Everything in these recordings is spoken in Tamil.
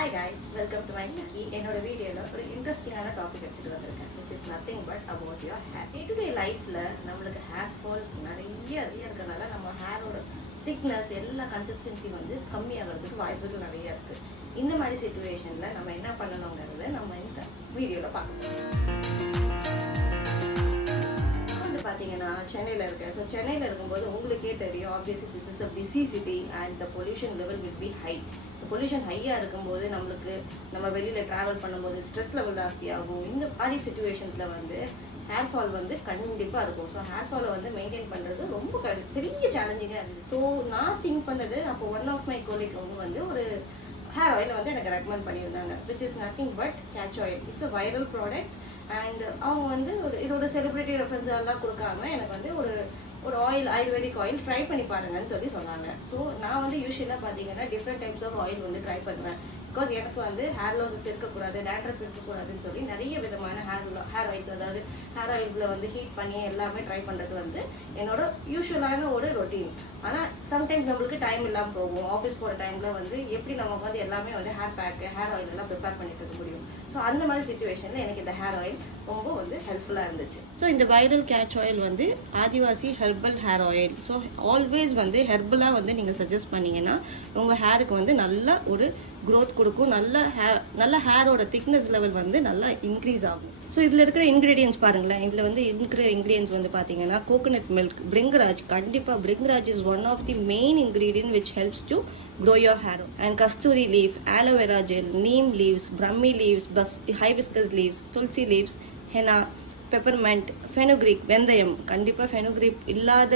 Hi guys, welcome to my Kiki. என்னோட வீடியோல ஒரு இன்ட்ரெஸ்டிங்கான டாபிக் எடுத்துட்டு வந்திருக்கேன், which is nothing but about your hair. Day to day lifeல நம்மளுக்கு ஹேர் ஃபால் நிறைய இருக்கிறதால நம்ம ஹேரோட திக்னஸ் எல்லா கன்சிஸ்டன்சி வந்து கம்மியாகிறதுக்கு வாய்ப்புகள் நிறைய இருக்கு. இந்த மாதிரி சிச்சுவேஷன்ல நம்ம என்ன பண்ணணுங்கிறத நம்ம இந்த வீடியோல பார்க்கலாம். பார்த்தீங்கன்னா சென்னையில் இருக்கேன். ஸோ சென்னையில் இருக்கும்போது உங்களுக்கே தெரியும், obviously this is a busy city and the pollution level will be high. Pollution ஹையாக இருக்கும்போது நம்ம வெளியில் ட்ராவல் பண்ணும்போது ஸ்ட்ரெஸ் லெவல் ஜாஸ்தியாகும். இந்த மாதிரி சுச்சுவேஷன்ஸில் வந்து ஹேர் ஃபால் வந்து கண்டிப்பாக இருக்கும். ஸோ ஹேர் ஃபாலை வந்து மெயின்டைன் பண்ணுறது ரொம்ப பெரிய சேலஞ்சிங்காக இருக்குது. ஸோ நான் திங்க் பண்ணது, அப்போ ஒன் ஆஃப் மை கோலிக் வந்து ஒரு ஹேர் ஆயில் வந்து எனக்கு ரெக்கமெண்ட் பண்ணியிருந்தாங்க, which is nothing but catch oil. It's a viral product. And அவங்க வந்து இதோட செலிபிரிட்டி ரெஃபரன்ஸ் எல்லாம் கொடுக்காம எனக்கு வந்து ஒரு ஆயுர்வேதிக் ஆயில் ட்ரை பண்ணி பாருங்கன்னு சொன்னாங்க. ஸோ நான் வந்து யூஸ்வலாக பார்த்தீங்கன்னா டிஃப்ரெண்ட் டைப்ஸ் ஆஃப் ஆயில் வந்து ட்ரை பண்ணுவேன். பிகாஸ் எனக்கு வந்து ஹேர் லாஸஸ் இருக்கக்கூடாது, டேண்ட்ரஃப் இருக்கக்கூடாதுன்னு சொல்லி நிறைய விதமான ஹேர் ஆயில்ஸ், அதாவது ஹேர் ஆயில்ஸில் வந்து ஹீட் பண்ணி எல்லாமே ட்ரை பண்ணுறது வந்து என்னோட யூஸ்வலான ஒரு ரொட்டீன். ஆனால் சம்டைம்ஸ் நம்மளுக்கு டைம் இல்லாமல் போகும். ஆஃபீஸ் போகிற டைமில் வந்து எப்படி நமக்கு வந்து எல்லாமே வந்து ஹேர் பேக்கு, ஹேர் ஆயில் எல்லாம் ப்ரிப்பேர் பண்ணிட்டு இருக்க முடியும். ஸோ அந்த மாதிரி சுச்சுவேஷனில் எனக்கு இந்த ஹேர் ஆயில் ரொம்ப வந்து ஹெல்ப்ஃபுல்லாக இருந்துச்சு. ஸோ இந்த வைரல் கேட்ச் ஆயில் வந்து Adivasi herbal hair oil. So always வந்து ஹெர்பலாக வந்து நீங்கள் சஜஸ்ட் பண்ணிங்கன்னா உங்கள் ஹேருக்கு வந்து நல்ல ஒரு க்ரோத் கொடுக்கும், நல்ல ஹேரோட திக்னஸ் லெவல் வந்து நல்லா இன்க்ரீஸ் ஆகும். ஸோ இதில் இருக்கிற இன்க்ரீடியன்ஸ் பாருங்களேன். இதில் வந்து இருக்கிற இன்க்ரீடியன்ஸ் வந்து பார்த்தீங்கன்னா கோகோனட் மில்க், பிரிங்கராஜ், கண்டிப்பாக bhringraj is one of the main ingredient which helps to grow your hair, and kasturi leaf, aloe vera gel, neem leaves, brahmi leaves, hibiscus leaves, tulsi leaves, henna, peppermint, fenugreek, வெந்தயம், கண்டிப்பா fenugreek இல்லாத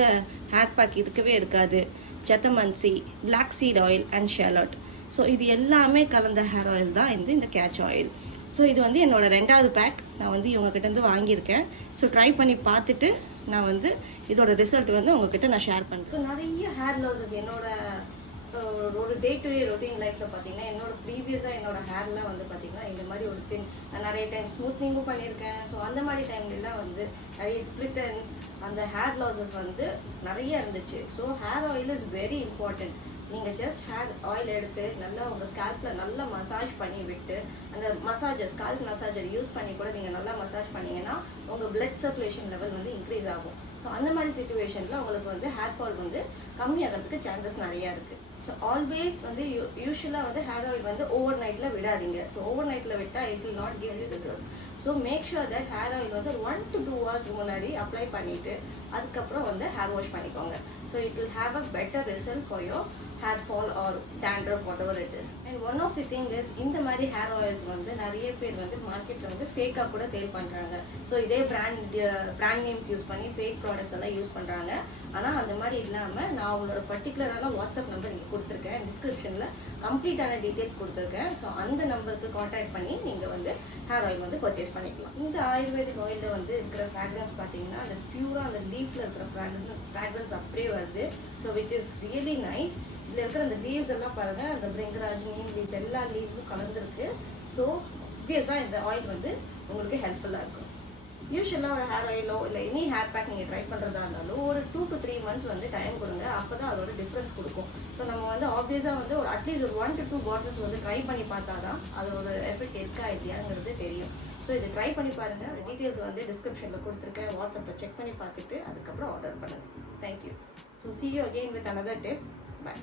ஹேர் பேக் இருக்கவே இருக்காது, சத்தமன்சி, black seed oil and shallot. So இது எல்லாமே கலந்த ஹேர் ஆயில் தான் இந்த கேட்ச் ஆயில். ஸோ இது வந்து என்னோட 2வது பேக் நான் வந்து இவங்ககிட்ட இருந்து வாங்கியிருக்கேன். ஸோ ட்ரை பண்ணி பார்த்துட்டு நான் வந்து இதோட ரிசல்ட் வந்து உங்ககிட்ட நான் ஷேர் பண்ணுறேன். ஸோ நிறைய ஹேர் லாஸஸ் என்னோட ஒரு டே டு டே ரொட்டீன் லைஃப்பில் பார்த்தீங்கன்னா என்னோட ஹேர்லாம் வந்து பார்த்தீங்கன்னா இந்த மாதிரி ஒரு திங் நான் நிறைய டைம் ஸ்மூத்னிங்கும் பண்ணியிருக்கேன். ஸோ அந்த மாதிரி டைம்லாம் வந்து நிறைய ஸ்ப்ளிட்டன்ஸ், அந்த ஹேர் லாஸஸ் வந்து நிறைய இருந்துச்சு. So hair oil is very important. நீங்கள் ஜஸ்ட் ஹேர் ஆயில் எடுத்து நல்லா உங்கள் ஸ்கேல்பில் நல்லா மசாஜ் பண்ணி விட்டு, அந்த ஸ்கால்ப் மசாஜர் யூஸ் பண்ணி கூட நீங்கள் நல்லா மசாஜ் பண்ணிங்கன்னா உங்கள் பிளட் சர்க்குலேஷன் லெவல் வந்து இன்க்ரீஸ் ஆகும். ஸோ அந்த மாதிரி சுச்சுவேஷனில் உங்களுக்கு வந்து ஹேர் ஃபால் வந்து கம்மியாகிறதுக்கு சான்சஸ் நிறையா இருக்குது. ஸோ ஆல்வேஸ் வந்து யூஸ்வலாக வந்து ஹேர் ஆயில் வந்து ஓவர் நைட்டில் விடாதீங்க. ஸோ ஓவர் நைட்டில் விட்டால் it will not give results. So make sure that hair oil வந்து 1 to 2 hours முன்னாடி அப்ளை பண்ணிவிட்டு அதுக்கப்புறம் வந்து ஹேர் வாஷ் பண்ணிக்கோங்க. So it will have a better result for your hair fall or dandruff, whatever it is. And one of the thing is, இந்த மாதிரி ஹேர் ஆயில்ஸ் வந்து நிறைய பேர் வந்து மார்க்கெட்டில் வந்து ஃபேக்காக கூட சேல் பண்ணுறாங்க. ஸோ இதே பிராண்ட் நேம்ஸ் யூஸ் பண்ணி ஃபேக் ப்ராடக்ட்ஸ் எல்லாம் யூஸ் பண்ணுறாங்க. ஆனால் அந்த மாதிரி இல்லாமல் நான் அவங்களோட பர்டிகுலரான வாட்ஸ்அப் நம்பர் இங்கே கொடுத்துருக்கேன், டிஸ்கிரிப்ஷனில் கம்ப்ளீட்டான டீட்டெயில்ஸ் கொடுத்துருக்கேன். ஸோ அந்த நம்பருக்கு கான்டாக்ட் பண்ணி நீங்கள் வந்து ஹேர் ஆயில் வந்து பர்ச்சேஸ் பண்ணிக்கலாம். இந்த ஆயுர்வேதிக் ஆயிலில் வந்து இருக்கிற ஃப்ராக்ரன்ஸ் பார்த்தீங்கன்னா அந்த பியூராக அந்த லீஃபில் இருக்கிற ஃப்ராக்ரன்ஸ் அப்படியே வருது. So which is really nice. இதில் இருக்கிற அந்த லீவ்ஸ் எல்லாம் பாருங்கள், அந்த பிரிங்கராஜ், நீம் லீவ்ஸ், எல்லா லீவ்ஸும் கலந்துருக்கு. ஸோ ஆப்வியஸாக இந்த ஆயில் வந்து உங்களுக்கு ஹெல்ப்ஃபுல்லாக இருக்கும். யூஸ்வலாக ஒரு ஹேர் ஆயிலோ இல்லை எனி ஹேர் பேக் நீங்கள் ட்ரை பண்ணுறதா இருந்தாலும் ஒரு 2 to 3 months வந்து டைம் கொடுங்க. அப்போ தான் அதோட டிஃப்ரென்ஸ் கொடுக்கும். ஸோ நம்ம வந்து ஆப்வியஸாக வந்து ஒரு அட்லீஸ்ட் ஒரு 1 to 2 bottles வந்து ட்ரை பண்ணி பார்த்தா தான் அதோட எஃபெக்ட் இருக்கா இல்லையாங்கிறது தெரியும். ஸோ இது ட்ரை பண்ணி பாருங்கள். டீட்டெயில்ஸ் வந்து டிஸ்கிரிப்ஷனில் கொடுத்துருக்கேன், வாட்ஸ்அப்பில் செக் பண்ணி பார்த்துட்டு அதுக்கப்புறம் ஆர்டர் பண்ணுங்கள். Thank you. So see you again with another tip. Bye.